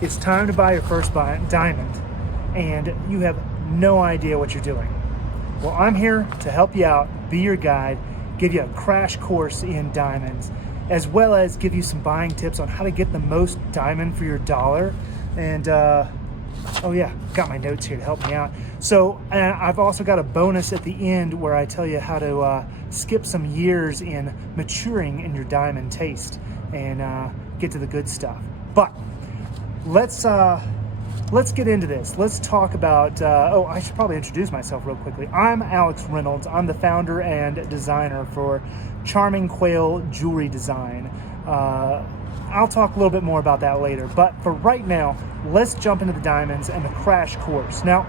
It's time to buy your first diamond, and you have no idea what you're doing. Well, I'm here to help you out, be your guide, give you a crash course in diamonds, as well as give you some buying tips on how to get the most diamond for your dollar. And oh yeah, got my notes here to help me out. So I've also got a bonus at the end where I tell you how to skip some years in maturing in your diamond taste and get to the good stuff. But let's get into this. Let's talk about, oh, I should probably introduce myself real quickly. I'm Alex Reynolds. I'm the founder and designer for Charming Quail Jewelry Design. I'll talk a little bit more about that later, but for right now, let's jump into the diamonds and the crash course. Now,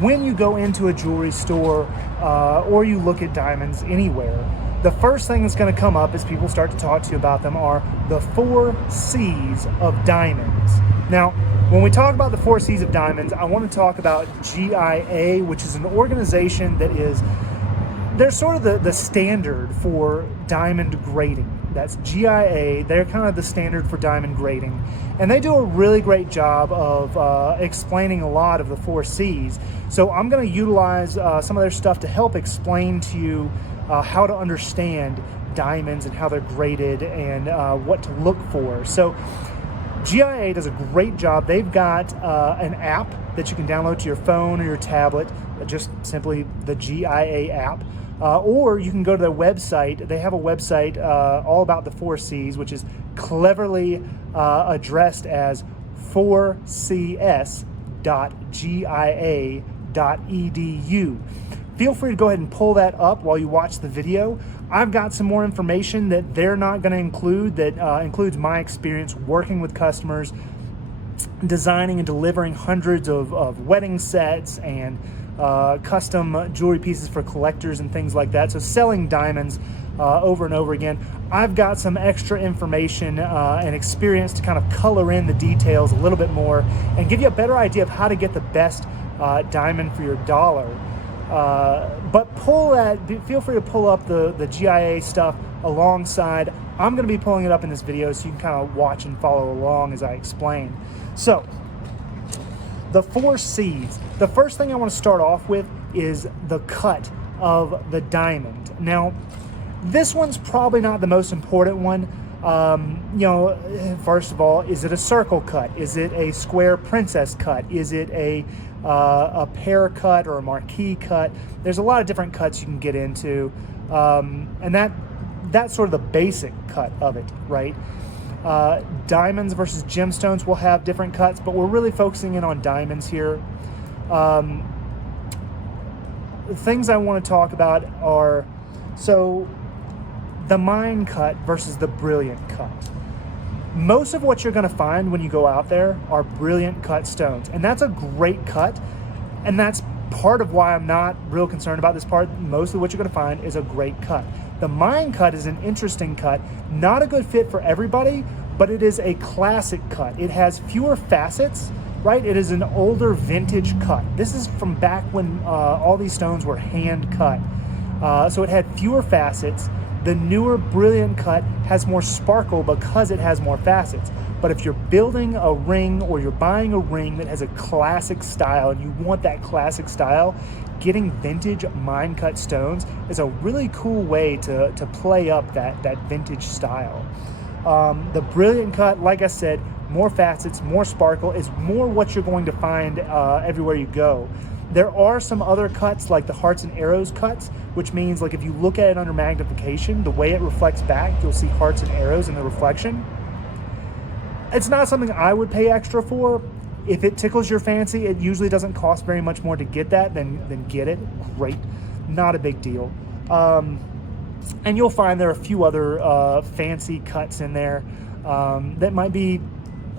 when you go into a jewelry store or you look at diamonds anywhere, the first thing that's going to come up as people start to talk to you about them are the 4 C's of diamonds. Now, when we talk about the 4 C's of diamonds, I want to talk about GIA, which is an organization that is, they're sort of the standard for diamond grading. That's GIA. They're kind of the standard for diamond grading. And they do a really great job of explaining a lot of the 4 C's. So I'm going to utilize some of their stuff to help explain to you how to understand diamonds and how they're graded and what to look for. So GIA does a great job. They've got an app that you can download to your phone or your tablet, just simply the GIA app. Or you can go to their website. They have a website all about the 4 C's, which is cleverly addressed as 4cs.gia.edu. Feel free to go ahead and pull that up while you watch the video. I've got some more information that they're not going to include that includes my experience working with customers, designing and delivering hundreds of wedding sets and custom jewelry pieces for collectors and things like that. So selling diamonds over and over again. I've got some extra information and experience to kind of color in the details a little bit more and give you a better idea of how to get the best diamond for your dollar. But feel free to pull up the GIA stuff alongside. I'm going to be pulling it up in this video so you can kind of watch and follow along as I explain. So, the 4 C's. The first thing I want to start off with is the cut of the diamond. Now, this one's probably not the most important one. First of all, is it a circle cut? Is it a square princess cut? Is it a pear cut or a marquee cut? There's a lot of different cuts you can get into, and that's sort of the basic cut of it, right? Diamonds versus gemstones will have different cuts, but we're really focusing in on diamonds here. The things I want to talk about are, so the mine cut versus the brilliant cut. Most of what you're going to find when you go out there are brilliant cut stones, and that's a great cut, and that's part of why I'm not real concerned about this part. Most of what you're going to find is a great cut. The mine cut is an interesting cut, not a good fit for everybody, but it is a classic cut. It has fewer facets, right? It is an older vintage cut. This is from back when all these stones were hand cut. So it had fewer facets. The newer brilliant cut has more sparkle because it has more facets. But if you're building a ring or you're buying a ring that has a classic style and you want that classic style, getting vintage mine cut stones is a really cool way to play up that vintage style. The brilliant cut, like I said, more facets, more sparkle, is more what you're going to find everywhere you go. There are some other cuts like the hearts and arrows cuts, which means like if you look at it under magnification, the way it reflects back, you'll see hearts and arrows in the reflection. It's not something I would pay extra for. If it tickles your fancy, it usually doesn't cost very much more to get that than get it. Great, not a big deal. And you'll find there are a few other fancy cuts in there that might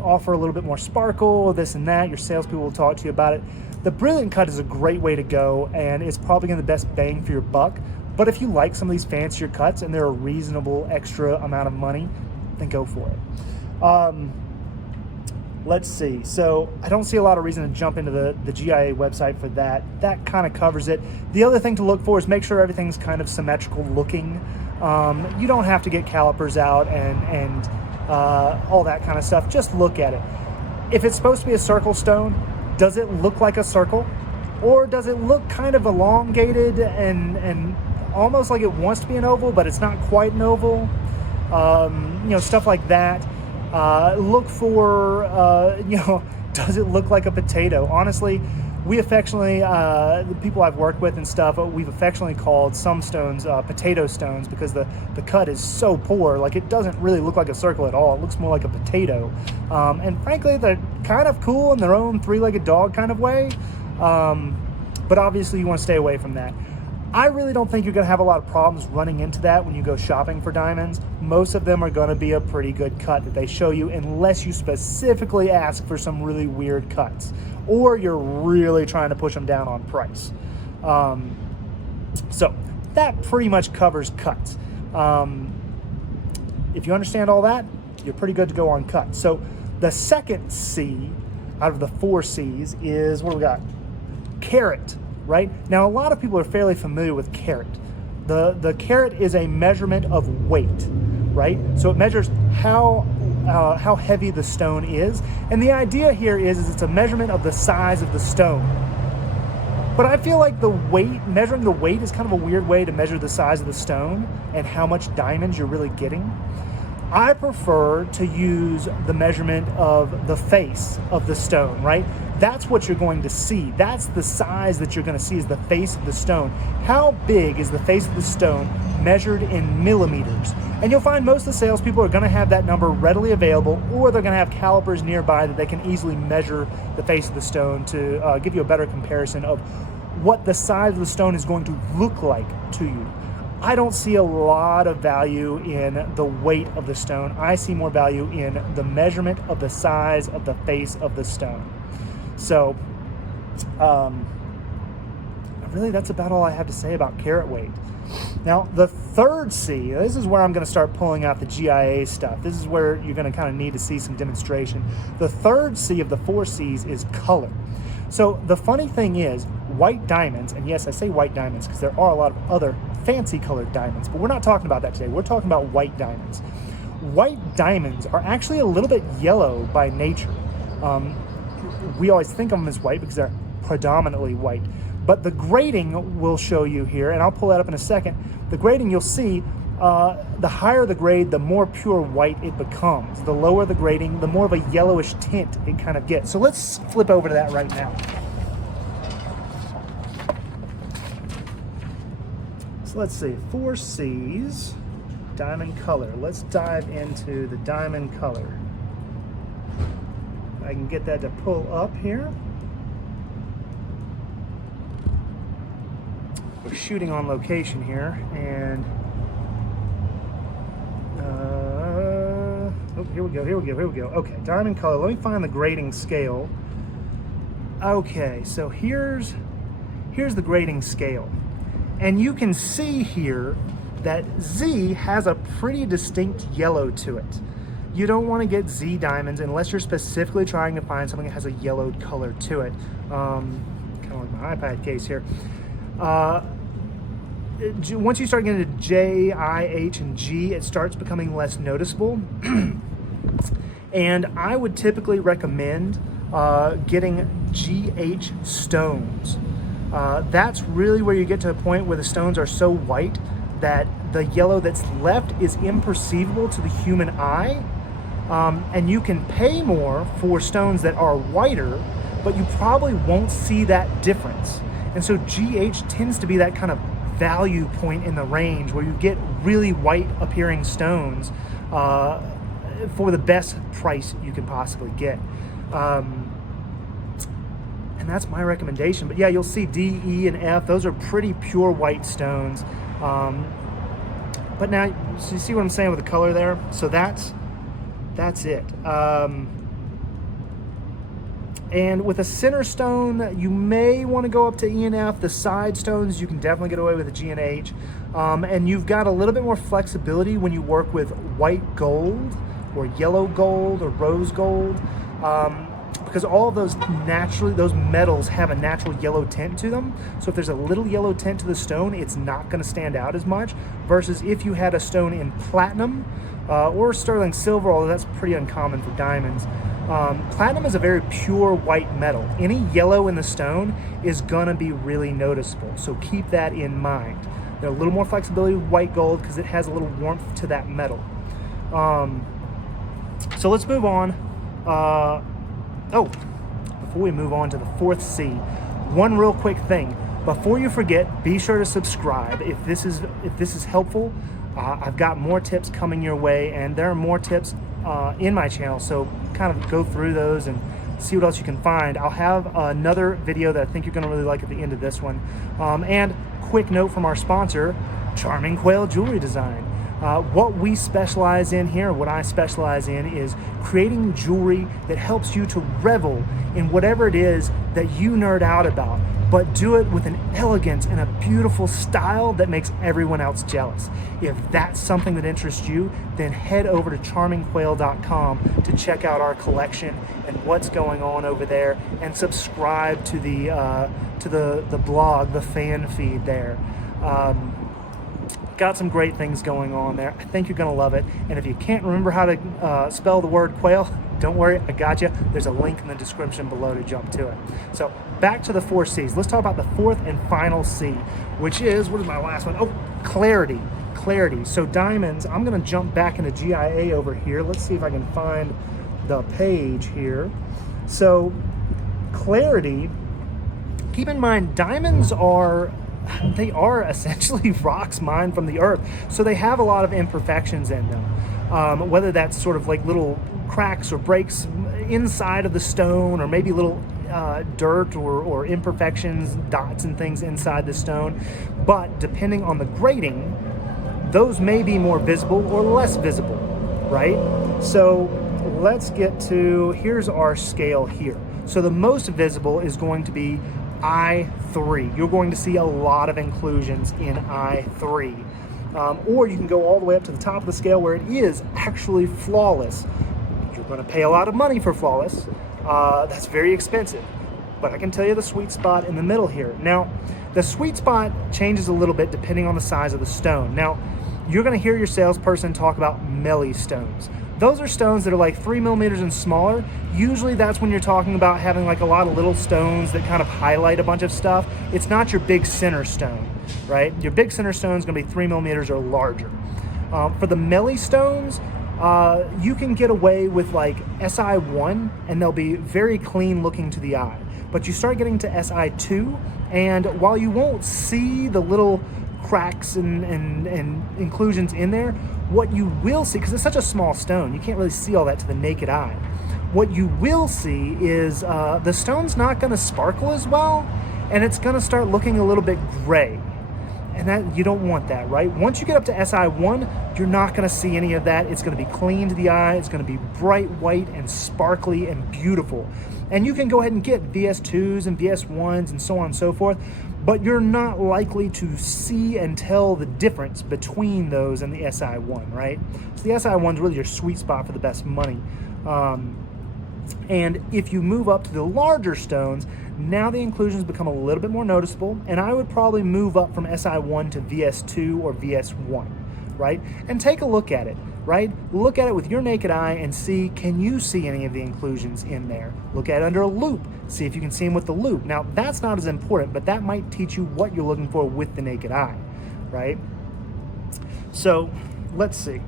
offer a little bit more sparkle, this and that. Your salespeople will talk to you about it. The brilliant cut is a great way to go, and it's probably going to be the best bang for your buck. But if you like some of these fancier cuts and they're a reasonable extra amount of money, then go for it. Let's see. So I don't see a lot of reason to jump into the GIA website for that. That kind of covers it. The other thing to look for is make sure everything's kind of symmetrical looking. You don't have to get calipers out and all that kind of stuff. Just look at it. if it's supposed to be a circle stone, does it look like a circle? Or does it look kind of elongated and almost like it wants to be an oval, but it's not quite an oval? Stuff like that. Look for, does it look like a potato? Honestly, we affectionately, the people I've worked with and stuff, we've affectionately called some stones potato stones because the cut is so poor. Like, it doesn't really look like a circle at all. It looks more like a potato. And frankly, they're kind of cool in their own three-legged dog kind of way. But obviously you want to stay away from that. I really don't think you're going to have a lot of problems running into that when you go shopping for diamonds. Most of them are going to be a pretty good cut that they show you, unless you specifically ask for some really weird cuts or you're really trying to push them down on price. So that pretty much covers cuts. If you understand all that, you're pretty good to go on cuts. So the second C out of the 4 C's is, what do we got? Carat. Right? Now, a lot of people are fairly familiar with carat. The carat is a measurement of weight, right? So it measures how heavy the stone is. And the idea here is it's a measurement of the size of the stone. But I feel like measuring the weight is kind of a weird way to measure the size of the stone and how much diamonds you're really getting. I prefer to use the measurement of the face of the stone, right? That's what you're going to see. That's the size that you're going to see, is the face of the stone. How big is the face of the stone measured in millimeters? And you'll find most of the salespeople are going to have that number readily available, or they're going to have calipers nearby that they can easily measure the face of the stone to give you a better comparison of what the size of the stone is going to look like to you. I don't see a lot of value in the weight of the stone. I see more value in the measurement of the size of the face of the stone. So, really, that's about all I have to say about carat weight. Now, the third C, this is where I'm going to start pulling out the GIA stuff. This is where you're going to kind of need to see some demonstration. The third C of the 4 C's is color. So the funny thing is, white diamonds, and yes, I say white diamonds because there are a lot of other fancy colored diamonds, but we're not talking about that today. We're talking about white diamonds. White diamonds are actually a little bit yellow by nature. We always think of them as white because they're predominantly white. But the grading will show you here, and I'll pull that up in a second. The grading, you'll see, the higher the grade, the more pure white it becomes. The lower the grading, the more of a yellowish tint it kind of gets. So let's flip over to that right now. So let's see, 4 C's, diamond color. Let's dive into the diamond color. I can get that to pull up here. We're shooting on location here, and here we go. Okay, diamond color. Let me find the grading scale. Okay, so here's the grading scale, and you can see here that Z has a pretty distinct yellow to it. You don't want to get Z diamonds unless you're specifically trying to find something that has a yellowed color to it. Kind of like my iPad case here. Once you start getting to J, I, H, and G, it starts becoming less noticeable. And I would typically recommend getting GH stones. That's really where you get to a point where the stones are so white that the yellow that's left is imperceivable to the human eye. And you can pay more for stones that are whiter, but you probably won't see that difference. And so GH tends to be that kind of value point in the range where you get really white appearing stones for the best price you can possibly get. And that's my recommendation. But yeah, you'll see D, E, and F. Those are pretty pure white stones. But now, so you see what I'm saying with the color there? So that's it. And with a center stone, you may want to go up to E and F. The side stones, you can definitely get away with a G and H. And you've got a little bit more flexibility when you work with white gold or yellow gold or rose gold. Because all of those metals have a natural yellow tint to them. So if there's a little yellow tint to the stone, it's not going to stand out as much. Versus if you had a stone in platinum or sterling silver, although that's pretty uncommon for diamonds, Platinum is a very pure white metal. Any yellow in the stone is gonna be really noticeable, so keep that in mind. There's a little more flexibility with white gold because it has a little warmth to that metal. So let's move on. Before we move on to the fourth C, one real quick thing. Before you forget, be sure to subscribe. If this is helpful, I've got more tips coming your way, and there are more tips in my channel, so kind of go through those and see what else you can find. I'll have another video that I think you're going to really like at the end of this one. And quick note from our sponsor, Charming Quail Jewelry Design. What we specialize in here, what I specialize in, is creating jewelry that helps you to revel in whatever it is that you nerd out about, but do it with an elegance and a beautiful style that makes everyone else jealous. If that's something that interests you, then head over to charmingquail.com to check out our collection and what's going on over there, and subscribe to the blog, the fan feed there. Got some great things going on there. I think you're gonna love it. And if you can't remember how to spell the word quail, don't worry, I got you. There's a link in the description below to jump to it. So back to the 4 C's. Let's talk about the fourth and final C, which is, what is my last one? Oh, clarity. Clarity. So diamonds, I'm gonna jump back into GIA over here. Let's see if I can find the page here. So clarity, keep in mind, diamonds are essentially rocks mined from the earth, so they have a lot of imperfections in them, whether that's sort of like little cracks or breaks inside of the stone, or maybe little dirt or imperfections, dots and things inside the stone. But depending on the grading, those may be more visible or less visible, right? So let's get to, here's our scale here. So the most visible is going to be I3. You're going to see a lot of inclusions in I3. Or you can go all the way up to the top of the scale where it is actually flawless. You're going to pay a lot of money for flawless. That's very expensive. But I can tell you the sweet spot in the middle here. Now, the sweet spot changes a little bit depending on the size of the stone. Now, you're going to hear your salesperson talk about melee stones. Those are stones that are like 3 millimeters and smaller. Usually that's when you're talking about having like a lot of little stones that kind of highlight a bunch of stuff. It's not your big center stone, right? Your big center stone is going to be 3 millimeters or larger. For the melee stones, you can get away with like SI1 and they'll be very clean looking to the eye. But you start getting to SI2, and while you won't see the little cracks and inclusions in there, what you will see, because it's such a small stone, you can't really see all that to the naked eye. What you will see is the stone's not going to sparkle as well, and it's going to start looking a little bit gray. And that, you don't want that, right? Once you get up to SI1, you're not going to see any of that. It's going to be clean to the eye. It's going to be bright white and sparkly and beautiful. And you can go ahead and get VS2s and VS1s and so on and so forth, but you're not likely to see and tell the difference between those and the SI1, right? So the SI1 is really your sweet spot for the best money. And if you move up to the larger stones, now the inclusions become a little bit more noticeable, and I would probably move up from SI1 to VS2 or VS1, right? And take a look at it, right? Look at it with your naked eye and see, can you see any of the inclusions in there? Look at it under a loupe, see if you can see them with the loupe. Now, that's not as important, but that might teach you what you're looking for with the naked eye, right? So, let's see.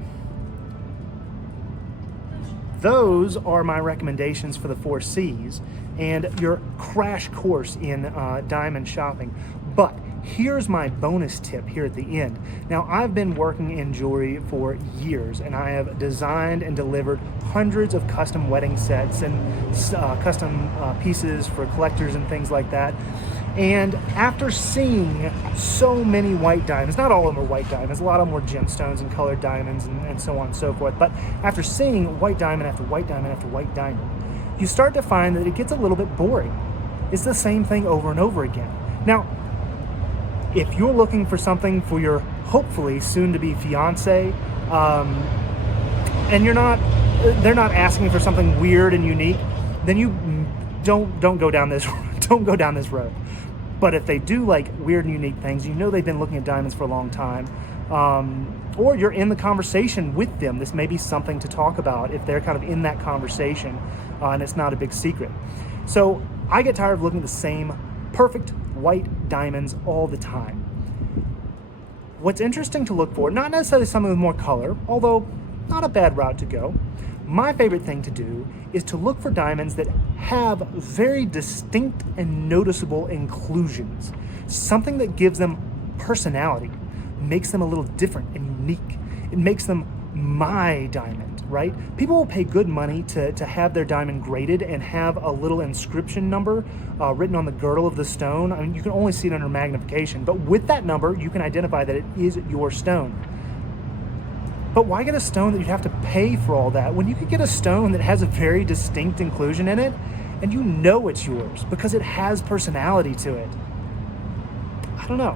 Those are my recommendations for the 4 C's and your crash course in diamond shopping. But here's my bonus tip here at the end. Now, I've been working in jewelry for years, and I have designed and delivered hundreds of custom wedding sets and custom pieces for collectors and things like that. And after seeing so many white diamonds, not all of them are white diamonds, a lot of them were gemstones and colored diamonds and so on and so forth, but after seeing white diamond after white diamond after white diamond, you start to find that it gets a little bit boring. It's the same thing over and over again. Now, if you're looking for something for your hopefully soon-to-be fiance, and they're not asking for something weird and unique, then you don't go down this don't go down this road. But if they do like weird and unique things, you know they've been looking at diamonds for a long time, or you're in the conversation with them. This may be something to talk about if they're kind of in that conversation and it's not a big secret. So I get tired of looking at the same perfect white diamonds all the time. What's interesting to look for, not necessarily something with more color, although not a bad route to go. My favorite thing to do is to look for diamonds that have very distinct and noticeable inclusions. Something that gives them personality, makes them a little different and unique. It makes them my diamond, right? People will pay good money to have their diamond graded and have a little inscription number written on the girdle of the stone. I mean, you can only see it under magnification, but with that number, you can identify that it is your stone. But why get a stone that you'd have to pay for all that when you could get a stone that has a very distinct inclusion in it and you know it's yours because it has personality to it? I don't know.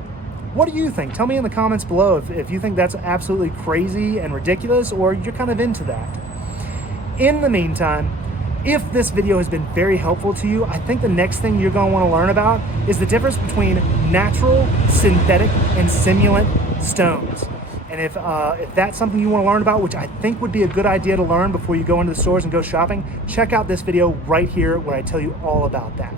What do you think? Tell me in the comments below if you think that's absolutely crazy and ridiculous or you're kind of into that. In the meantime, if this video has been very helpful to you, I think the next thing you're going to want to learn about is the difference between natural, synthetic, and simulant stones. And if that's something you want to learn about, which I think would be a good idea to learn before you go into the stores and go shopping, check out this video right here where I tell you all about that.